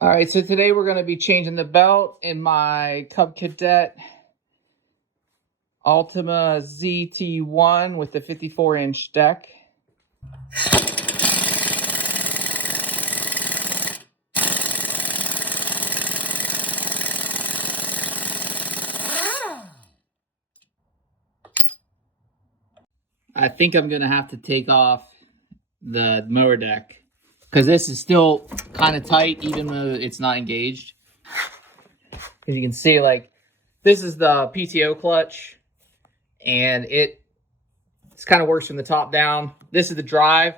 All right, so today we're going to be changing the belt in my Cub Cadet Ultima ZT1 with the 54-inch deck. I think I'm going to have to take off the mower deck because this is still kind of tight even though it's not engaged. As you can see, like, this is the PTO clutch and it kind of works from the top down. This is the drive,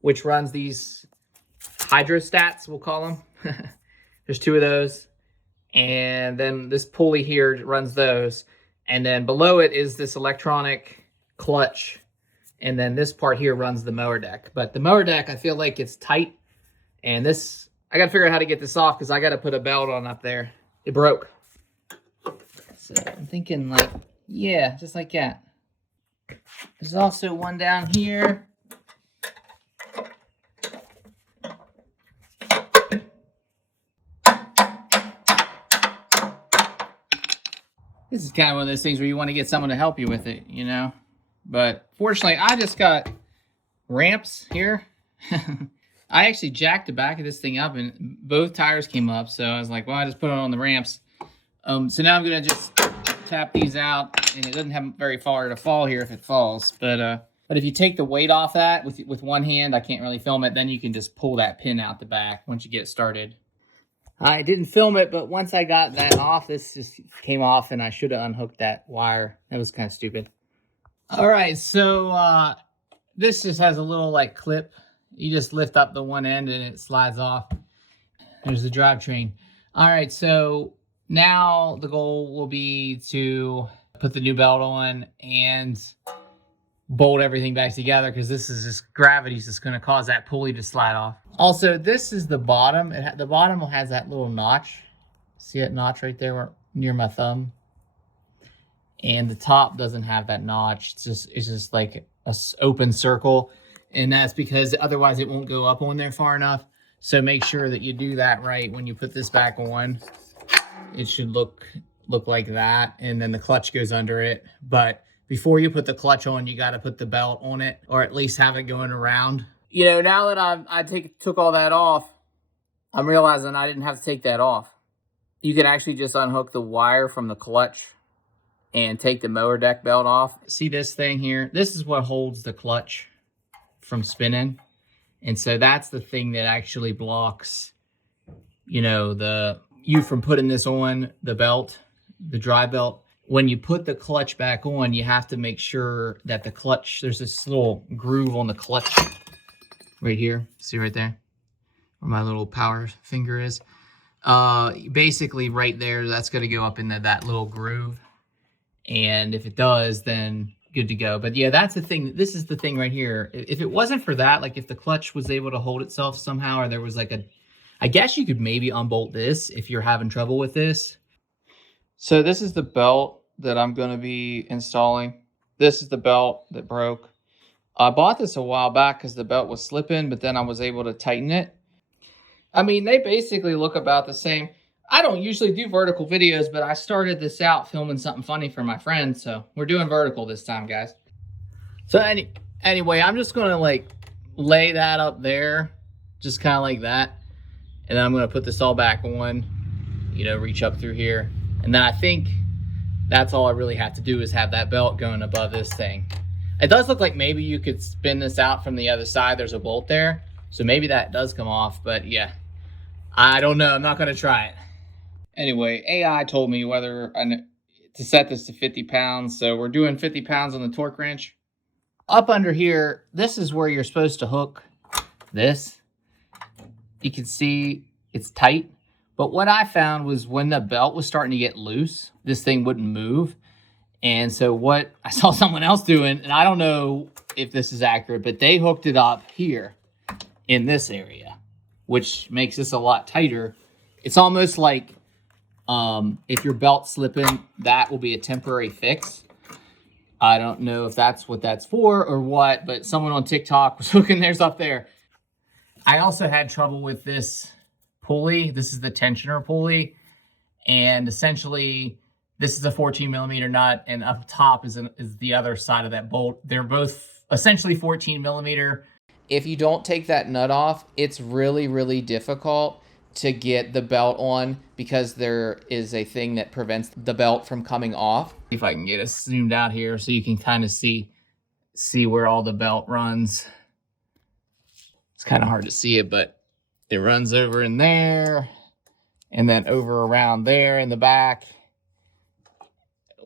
which runs these hydrostats, we'll call them. There's two of those. And then this pulley here runs those. And then below it is this electronic clutch. And then this part here runs the mower deck. But the mower deck, I feel like it's tight. And this, I got to figure out how to get this off because I got to put a belt on up there. It broke. So I'm thinking like, yeah, just like that. There's also one down here. This is kind of one of those things where you want to get someone to help you with it, you know? But fortunately, I just got ramps here. I actually jacked the back of this thing up and both tires came up. So I was like, well, I just put it on the ramps. So now I'm going to just tap these out, and it doesn't have very far to fall here if it falls. But if you take the weight off that with one hand, I can't really film it. Then you can just pull that pin out the back once you get started. I didn't film it, but once I got that off, this just came off, and I should have unhooked that wire. That was kind of stupid. All right, so this just has a little like clip. You just lift up the one end and it slides off. There's the drivetrain. All right, so now the goal will be to put the new belt on and bolt everything back together because this is just gravity's just going to cause that pulley to slide off. Also, this is the bottom. The bottom has that little notch. See that notch right there near my thumb? And the top doesn't have that notch. It's just like a open circle. And that's because otherwise it won't go up on there far enough. So make sure that you do that right when you put this back on. It should look like that. And then the clutch goes under it. But before you put the clutch on, you got to put the belt on it, or at least have it going around. You know, now that I took all that off, I'm realizing I didn't have to take that off. You can actually just unhook the wire from the clutch and take the mower deck belt off. See this thing here? This is what holds the clutch from spinning. And so that's the thing that actually blocks, you know, you from putting this on the belt, the drive belt. When you put the clutch back on, you have to make sure that the clutch, there's this little groove on the clutch right here. See right there where my little power finger is? Basically right there, that's going to go up into that little groove. And if it does, then good to go. But yeah, that's the thing. This is the thing right here. If it wasn't for that, like if the clutch was able to hold itself somehow, or there was like I guess you could maybe unbolt this if you're having trouble with this. So this is the belt that I'm going to be installing. This is the belt that broke. I bought this a while back because the belt was slipping, but then I was able to tighten it. I mean, they basically look about the same. I don't usually do vertical videos, but I started this out filming something funny for my friends, so we're doing vertical this time, guys. So anyway, I'm just going to like lay that up there, just kind of like that. And then I'm going to put this all back on, you know, reach up through here. And then I think that's all I really have to do is have that belt going above this thing. It does look like maybe you could spin this out from the other side. There's a bolt there. So maybe that does come off, but yeah, I don't know. I'm not going to try it. Anyway, AI told me whether to set this to 50 pounds. So we're doing 50 pounds on the torque wrench. Up under here, this is where you're supposed to hook this. You can see it's tight. But what I found was when the belt was starting to get loose, this thing wouldn't move. And so what I saw someone else doing, and I don't know if this is accurate, but they hooked it up here in this area, which makes this a lot tighter. It's almost like if your belt's slipping, that will be a temporary fix. I don't know if that's what that's for or what, but someone on TikTok was hooking theirs up there. I also had trouble with this pulley. This is the tensioner pulley. And essentially, this is a 14 millimeter nut, and up top is the other side of that bolt. They're both essentially 14 millimeter. If you don't take that nut off, it's really, really difficult to get the belt on because there is a thing that prevents the belt from coming off. If I can get it zoomed out here so you can kind of see where all the belt runs. It's kind of hard to see it, but it runs over in there and then over around there in the back.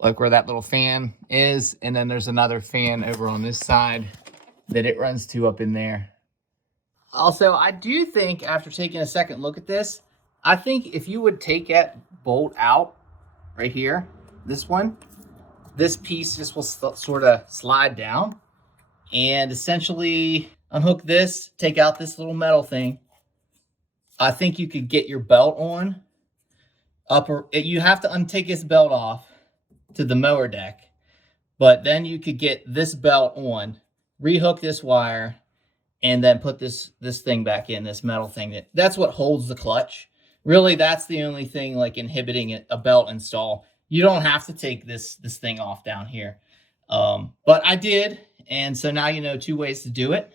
Look where that little fan is. And then there's another fan over on this side that it runs to up in there. Also, I do think after taking a second look at this, I think if you would take that bolt out right here, this one, this piece just will sort of slide down and essentially unhook this, take out this little metal thing. I think you could get your belt on. You have to untake this belt off to the mower deck, but then you could get this belt on, rehook this wire, and then put this thing back in, this metal thing. That's what holds the clutch. Really, that's the only thing like inhibiting a belt install. You don't have to take this thing off down here. But I did, and so now you know 2 ways to do it.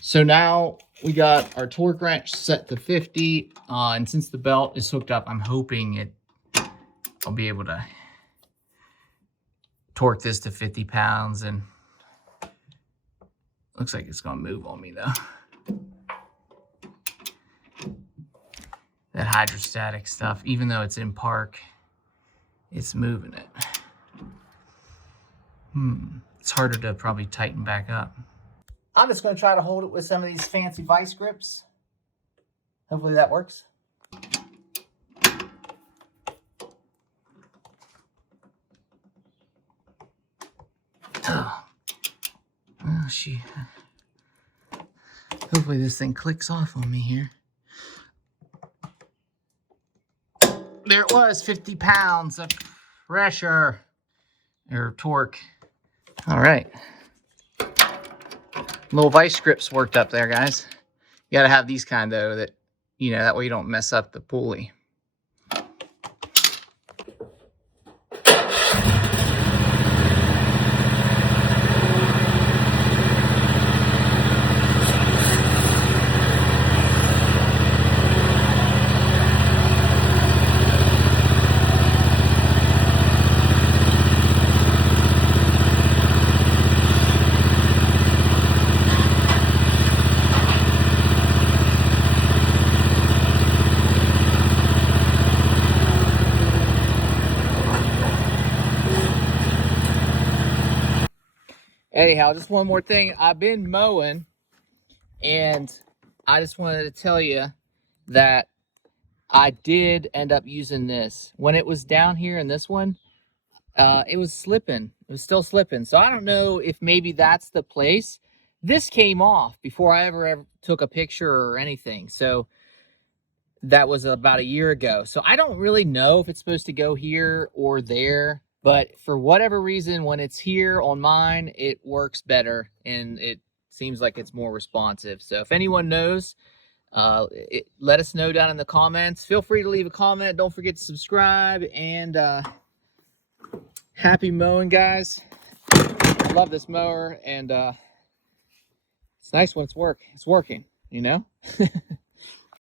So now we got our torque wrench set to 50, and since the belt is hooked up, I'm hoping I'll be able to torque this to 50 pounds, and looks like it's gonna move on me though. That hydrostatic stuff, even though it's in park, it's moving it. It's harder to probably tighten back up. I'm just gonna try to hold it with some of these fancy vice grips. Hopefully that works. Oh, shoot. Hopefully this thing clicks off on me here. There it was, 50 pounds of pressure or torque. All right. Little vice grips worked up there, guys. You gotta have these kind though, that, you know, that way you don't mess up the pulley. Anyhow, just one more thing. I've been mowing, and I just wanted to tell you that I did end up using this. When it was down here in this one, it was slipping. It was still slipping. So I don't know if maybe that's the place. This came off before I ever took a picture or anything. So that was about a year ago. So I don't really know if it's supposed to go here or there. But for whatever reason, when it's here on mine, it works better and it seems like it's more responsive. So if anyone knows, let us know down in the comments. Feel free to leave a comment. Don't forget to subscribe, and happy mowing, guys. I love this mower, and it's nice when it's working, you know?